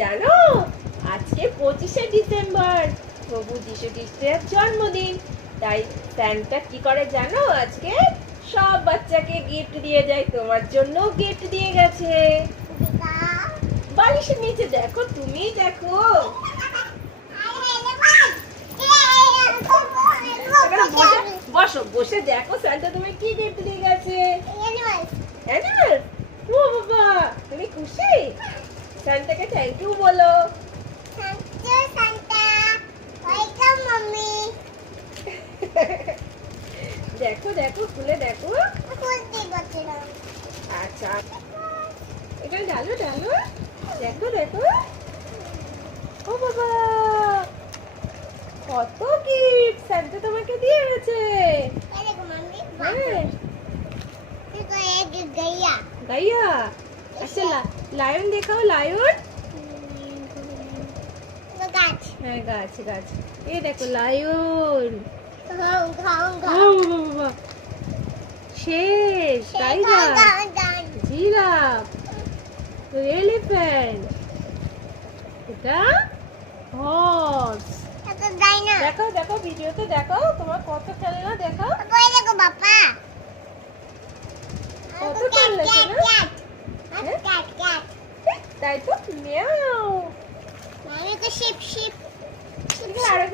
জানো আজকে 25শে ডিসেম্বর প্রভু যীশু খ্রিস্টের জন্মদিন। তাই স্যান্টা কি করে জানো, আজকে সব বাচ্চাকে গিফট দিয়ে যায়। তোমার জন্য গিফট দিয়ে গেছে। বালিশের নিচে দেখো, তুমি দেখো। বসো, বসে দেখো স্যান্টা তুমি কি গিফট দিয়ে গেছে। অ্যানিমাল। ও বাবা, তুমি খুশি? স্যান্টাকে থ্যাংক ইউ বলো। দেখো দেখো, খুলে দেখো। আচ্ছা, এখানে ঢালো ঢালো। দেখো দেখো। ও বাবা, কত গিফট স্যান্টা তোমাকে দিয়ে গেছে। গাইয়া। আচ্ছা, লায়ন দেখাও। লায়ন। হ্যাঁ, গাছ গাছ। এই দেখো লায়ন। শেষ। টাইগার। জিরাফ। এলিফ্যান্ট। এটা হর্স। দেখো দেখো, ভিডিওতে দেখো তোমার কত খেলনা। দেখো কত খেলনা ছিল। তাই তো। মিয়াও। শিপ শিপ আরেক